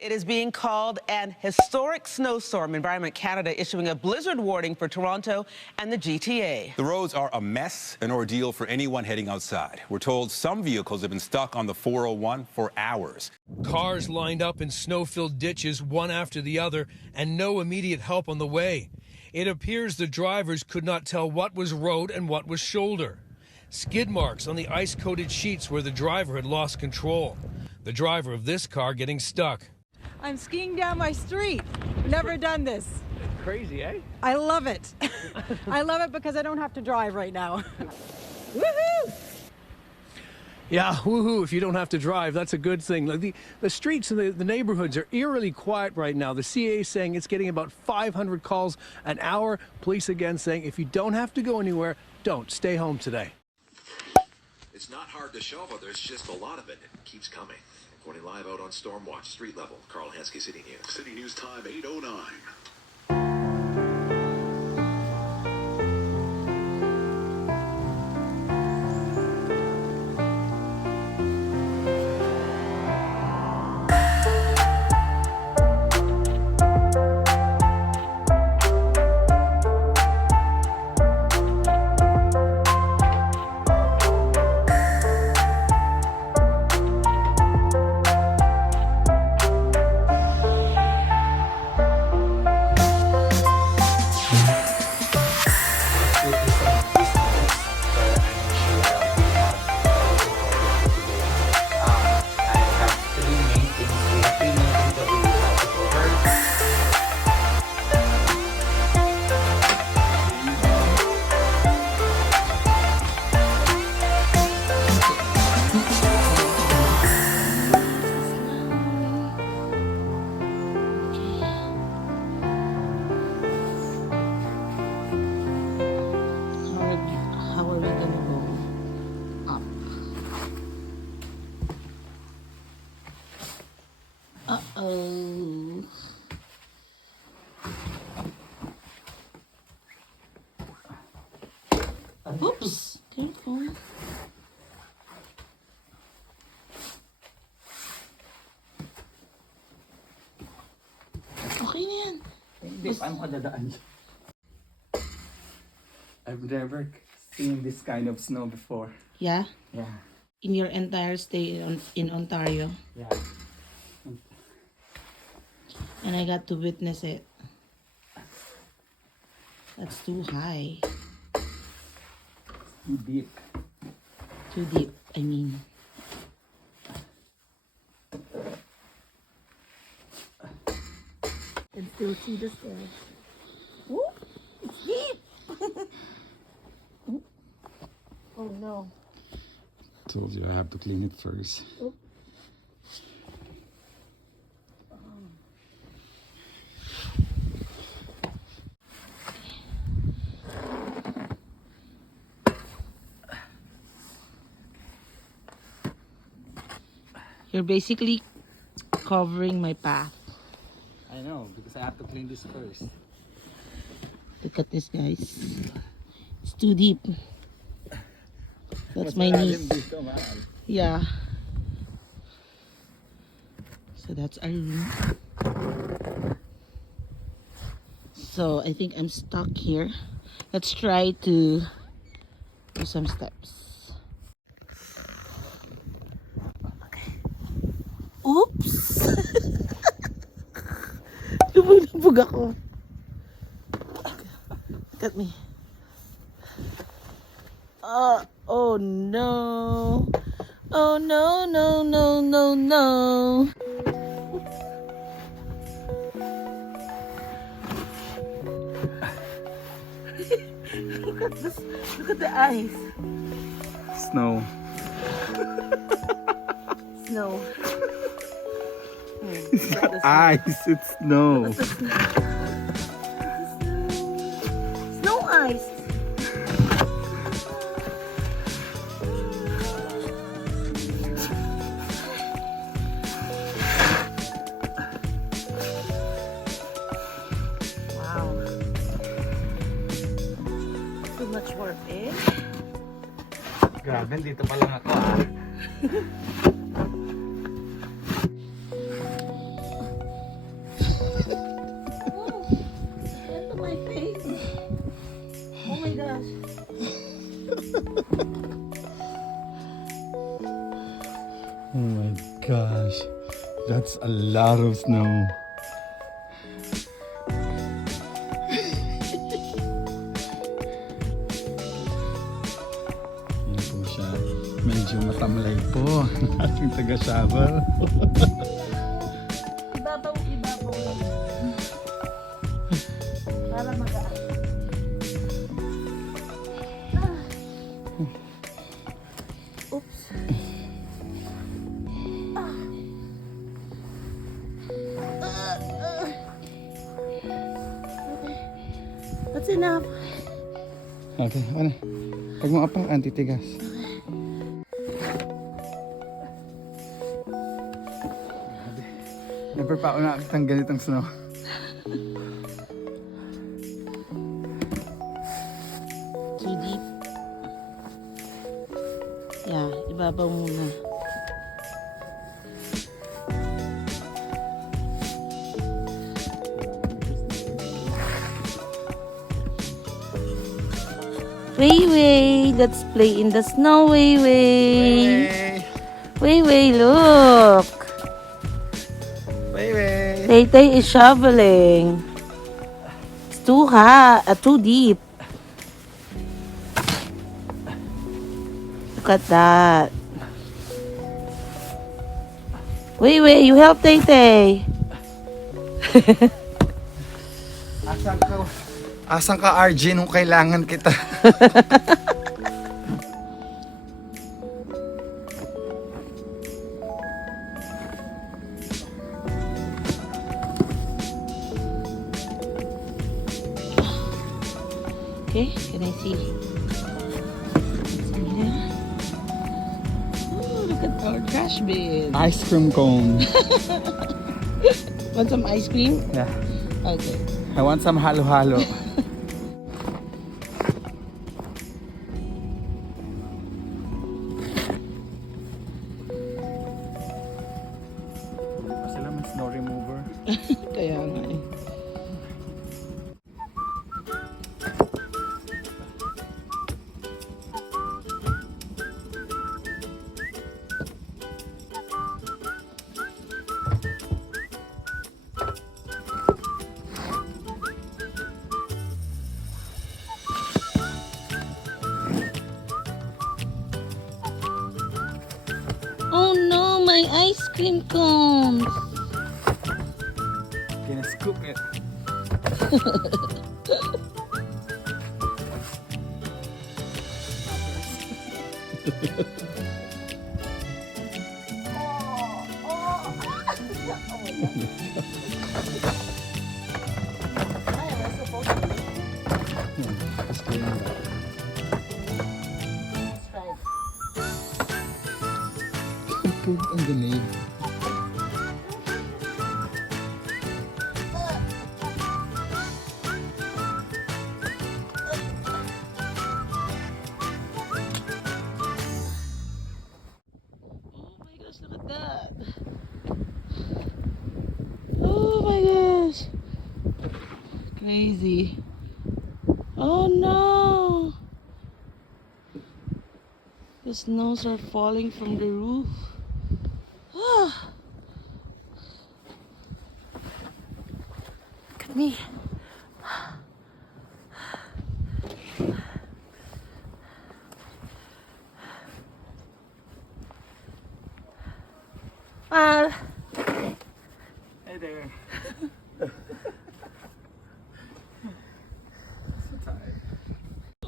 It is being called an historic snowstorm. Environment Canada issuing a blizzard warning for Toronto and the GTA. The roads are a mess, an ordeal for anyone heading outside. We're told some vehicles have been stuck on the 401 for hours. Cars lined up in snow-filled ditches, one after the other, and no immediate help on the way. It appears the drivers could not tell what was road and what was shoulder. Skid marks on the ice-coated sheets where the driver had lost control. The driver of this car getting stuck. I'm skiing down my street. Never done this. Crazy, eh? I love it. I love it because I don't have to drive right now. Woohoo! Yeah, woohoo, if you don't have to drive, that's a good thing. Like the streets and the neighborhoods are eerily quiet right now. The CA is saying it's getting about 500 calls an hour. Police again saying if you don't have to go anywhere, don't. Stay home today. It's not hard to shovel, there's just a lot of it. It keeps coming. Reporting live out on Stormwatch, street level. Carl Hansky, City News. City News time, 8:09. Uh-oh. Oops. Careful. Okay na yan. Hindi, paano ka dadaan? I've never seen this kind of snow before. Yeah? Yeah. In your entire stay in Ontario. Yeah. And I got to witness it. That's too high. Too deep. Too deep, I mean. And still see the stairs. Oh, it's deep. Oh no. Told you I have to clean it first. Oh. You're basically covering my path. I know, because I have to clean this first. Look at this, guys. It's too deep. That's my knees. Yeah. So that's our room. So I think I'm stuck here. Let's try to do some steps. Oops! Lumulubog ako. Look at me. Oh no. Oh no, no, no, no, no. Look at this. Look at the eyes. Snow. Snow. Ice, it's snow. Snow ice. Wow. Too much work, eh? Grabe, dito pa lang ako. That's a lot of snow. Yan po siya. Medyo matamlay po ang ating taga-shovel. Ibabaw. Para magaan. Oops. That's enough. Okay, ano? Pag mo apang antitigas. Never pa ako nakakita ng ganitong snow. Too deep. Yeah, ibabaw muna. Way, let's play in the snow, way. Way, look. Tay is shoveling. It's too hot, too deep. Look at that. Way, you help Tay. Asan ka RJ nung kailangan kita? Okay, can I see? Oh, look at our trash bin. Ice cream cone. Want some ice cream? Yeah. Okay. I want some halo-halo. Sila may snow remover. Kaya nga eh. Oh no, my ice cream cones. Can I scoop it? Poop on the lid. Look at that. Oh my gosh. Crazy. Oh no. The snows are falling from the roof. Ah. Look at me. Well, Hey there.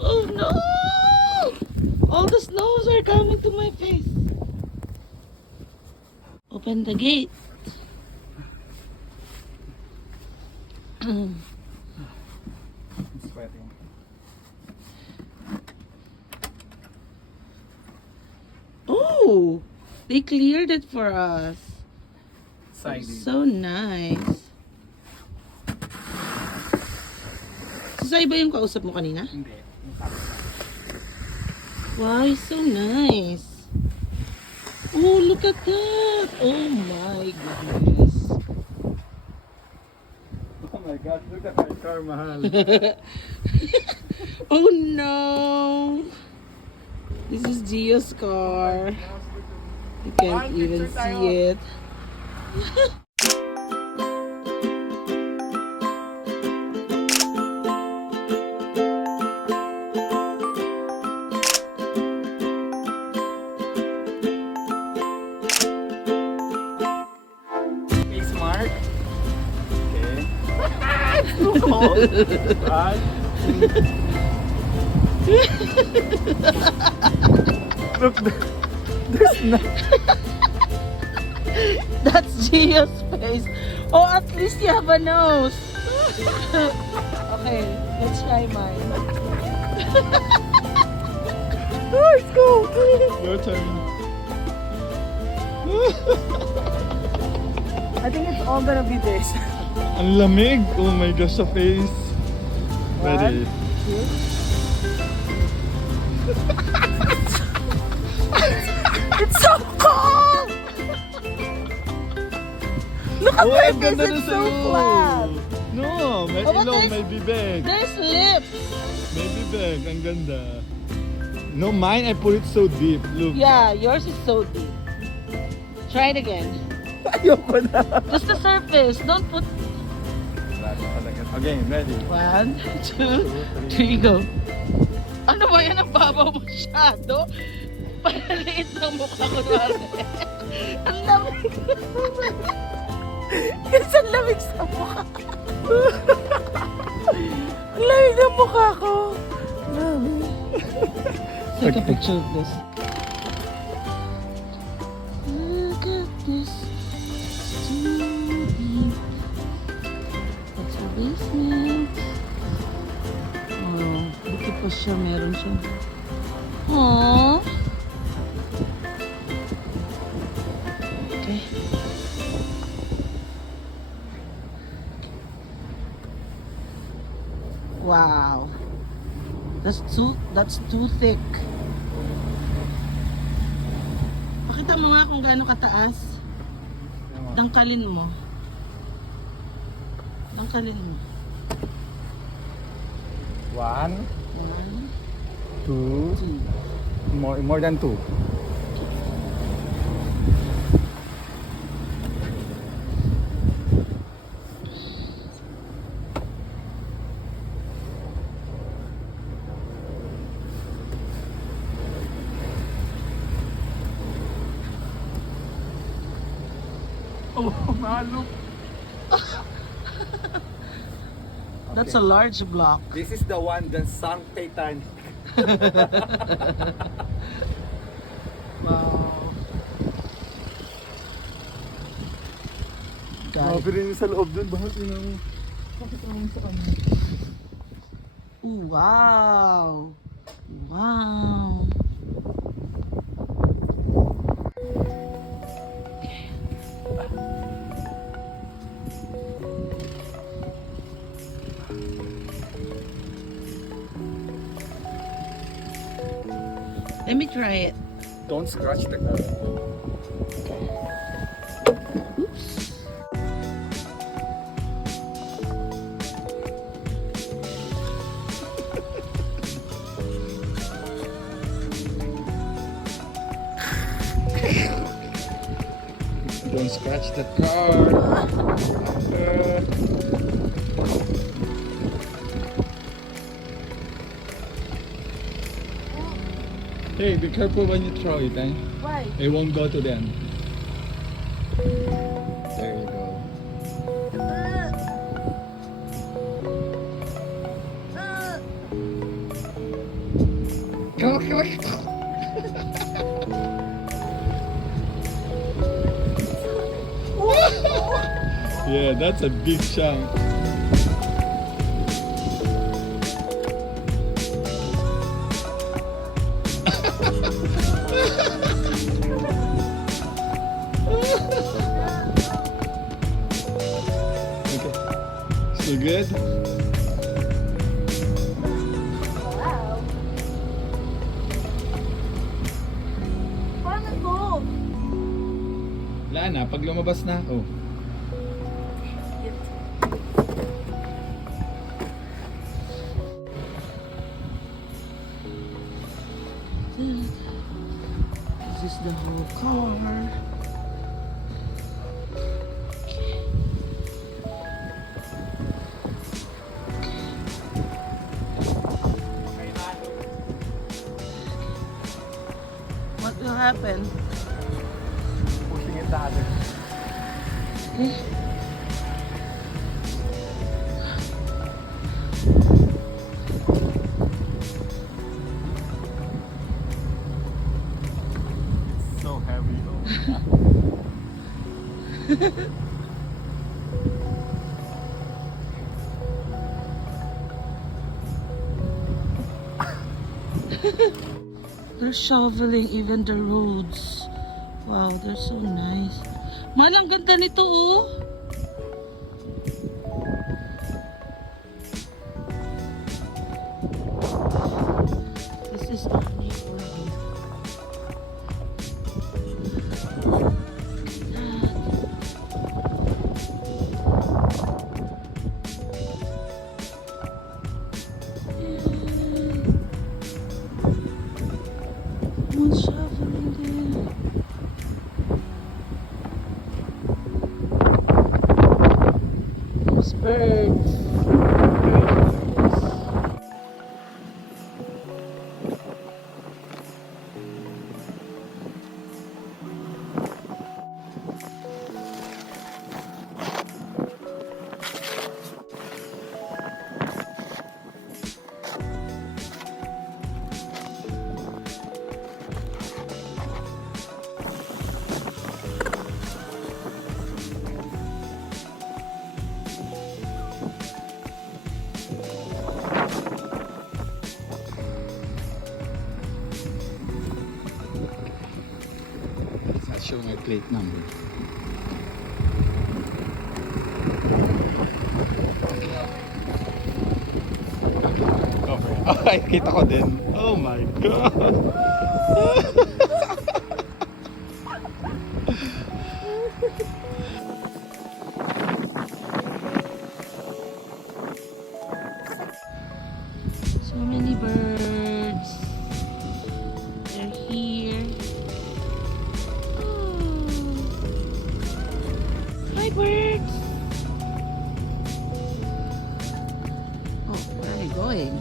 oh no! All the snows are coming to my face. Open the gate. I'm sweating. Oh, they cleared it for us. Siding. So nice. So, sa iba yung kausap mo kanina? Hindi. Wow, so nice. Oh, look at that. Oh my goodness. Oh my God, look at my car, mahal. Oh no. This is Gio's car. You can't even see it. Face mark. Okay. Right. Look, there's no. That's Gio's face. Oh, at least you have a nose. Okay, let's try mine. Let's go. Your turn. I think it's all gonna be this. Ang lamig. Oh my gosh, sa face. Ready? It's so cold! Look at Oh, my ang face, ganda it's na so sa'yo. flat. No, may Oh, but ilong, there's- may bibig. There's lips. May bibig. Ang ganda. No, mine, I put it so deep. Look. Yeah, yours is so deep. Try it again. Ayoko na. Just the surface. Don't put... Okay, ready? 1, 2, 3, go. Ano ba yan? Ang babaw masyado. Palaliit ng mukha ko naman. Ang lamig. Kasi ang lamig sa mukha. Ang lamig ng mukha ko. Lamig. Take a picture of this. Look at this. It's too deep. It's a basement. Oh, buti pa siya. Meron siya. Aww. Okay. Wow. That's too thick. Pakita mo nga kung gaano kataas. Dangkalin mo. Dangkalin mo. 1, 1, 2, 2. more than 2. Oh, malo. That's a large block. This is the one that sunk Titanic. Wow. Grabe rin yung sa loob dun. Bakit yun ang... Bakit naman sa ano? Ooh, wow. Wow. Let me try it. Don't scratch the car. Oops. Don't scratch the car. Hey, be careful when you throw it, eh? Why? It won't go to them. There you go. Yeah, that's a big chunk. Okay. Still good? Wow. Parang nag-go. Wala na, pag lumabas na. Oh. This is the whole car. happened? Pushing it down. So heavy. They're shoveling even the roads. Wow, they're so nice. Mahal, ang ganda nito, oh. This is a new road. Someone's shoveling there. There's birds. It's not showing a plate number. Ay, kita ko din. Oh my God! So many birds. They're here. Oh. Hi, birds. Oh, where are you going?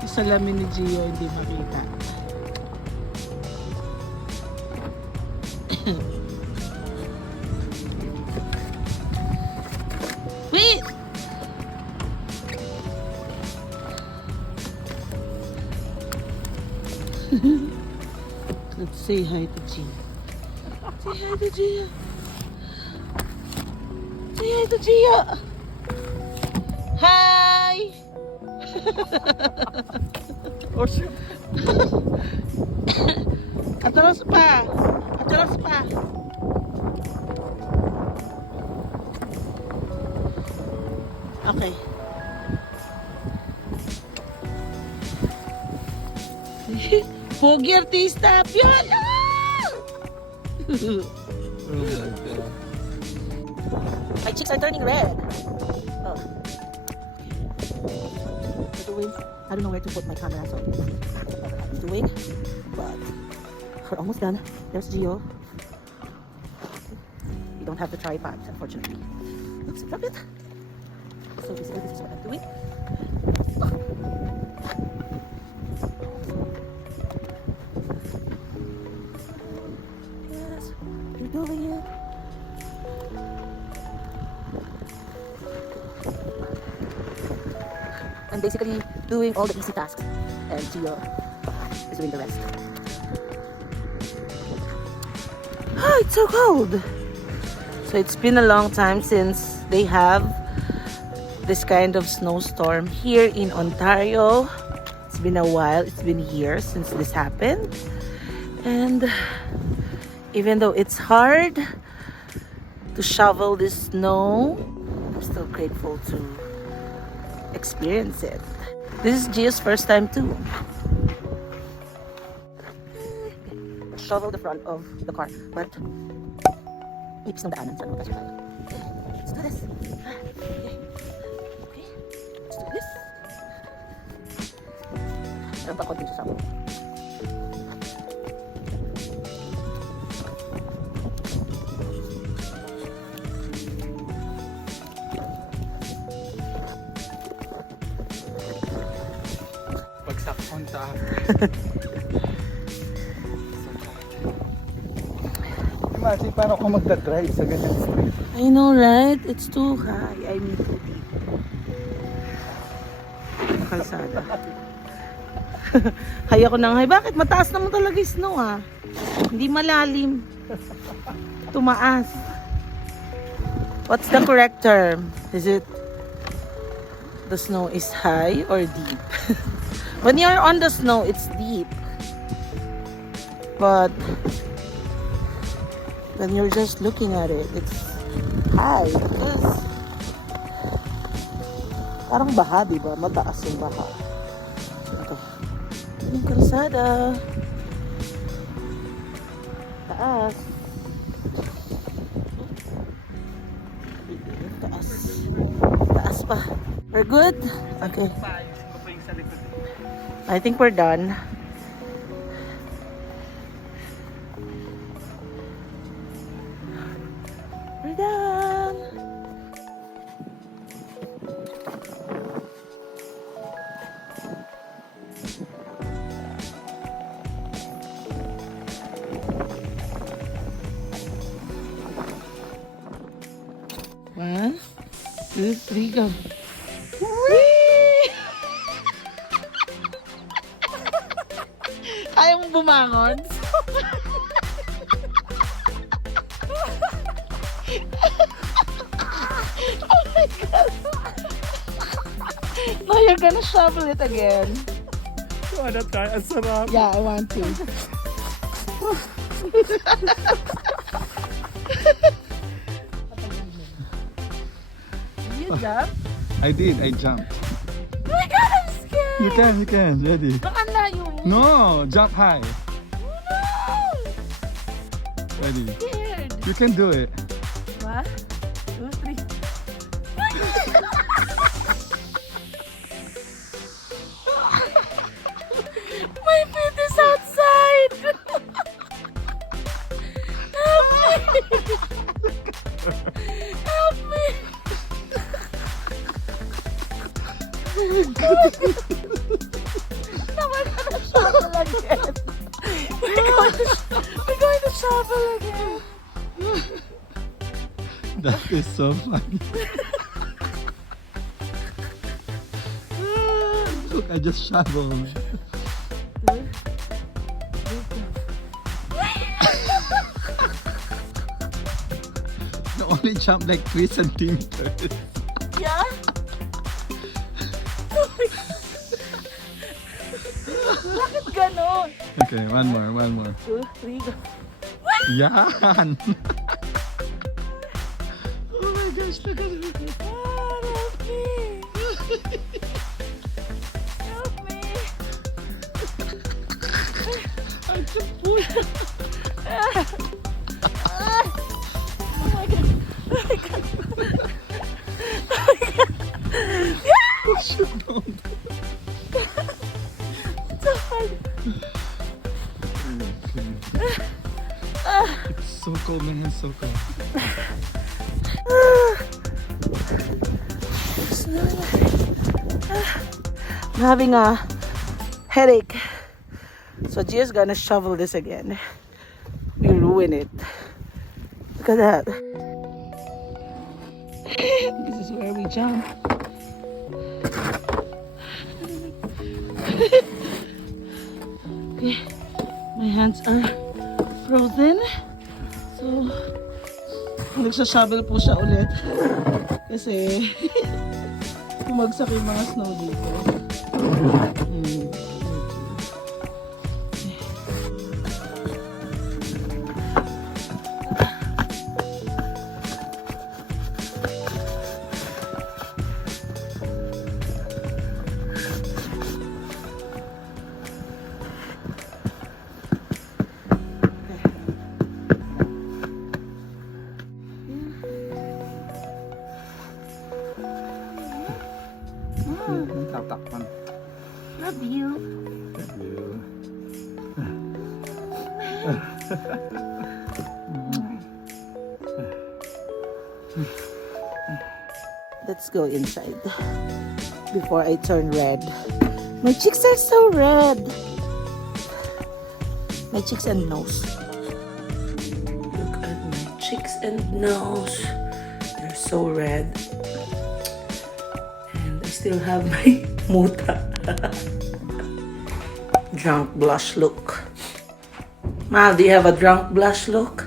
Yung salamin ni Gio hindi makita. Wait! Let's say hi to Gio. Say hi to Gio. Say hi to Gio. Hi! Oh shit! Atras pa! Atras pa! Okay. Pogi artista! Piola! My cheeks are turning red. Oh. I don't know where to put my camera, so I'm doing, but we're almost done. There's Gio. We don't have the tripod, unfortunately. Oops, drop it. So basically, this is what I'm doing. Yes, you're doing it. I'm basically doing all the easy tasks, and Gio is doing the rest. Oh, it's so cold. So it's been a long time since they have this kind of snowstorm here in Ontario. It's been a while, it's been years since this happened. And even though it's hard to shovel this snow, I'm still grateful to experience it. This is Gio's first time too. shovel the front of the car. But, ips ng daanan sa ano. Okay, let's do this. Okay. Okay, let's do this. Meron pa konting sasama. Bagsak on sa Imagine paano ako magdadrive sa ganyan street. I know, right? It's too high. I mean, too deep. Kalsada. Hay ako nang hay. Bakit? Mataas naman talaga yung snow, ha? Hindi malalim. Tumaas. What's the correct term? Is it the snow is high or deep? When you're on the snow, it's deep. But when you're just looking at it, it's high. Because parang baha, diba? Mataas yung baha. Ito. Yung kalsada. Taas. Taas. Taas pa. We're good? Okay. I think we're done. We're done. One, two, three, go. Kaya mong bumangon? Oh my God! No, you're gonna shovel it again. Ano tayo? Ang sarap. Yeah, I want to. You jump? I did, I jumped. Oh my God, I'm scared! You can, ready. Baka layo mo. No, jump high. No! Ready. Scared. You can do it. 1, 2, 3. My feet is outside. Help me. Help me. No, we're gonna shovel again. We're going to shovel again. That is so funny. Look, I just shoveled. You only jump like 3 centimeters. Yeah? Bakit ganon? Okay, one more. 2, 3, go. Yan! Oh my gosh, look at it. Help me. Help me. I can push. Oh my God. Oh my God. Push it down. So hard. It's so cold, man. It's so cold. I'm having a headache. So Gio's gonna shovel this again. We ruin it. Look at that. This is where we jump. Okay, my hands are frozen. So, nagsashovel po siya ulit. Kasi, bumagsak yung mga snow dito. Tatakpan. Love you. Let's go inside before I turn red. My cheeks are so red. My cheeks and nose. Look at my cheeks and nose. They're so red. And I still have my muta. Drunk blush look. Ma, do you have a drunk blush look?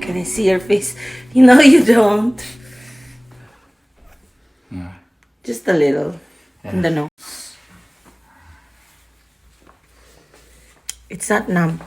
Can I see your face? You know you don't. Just a little. In the nose. It's not numb.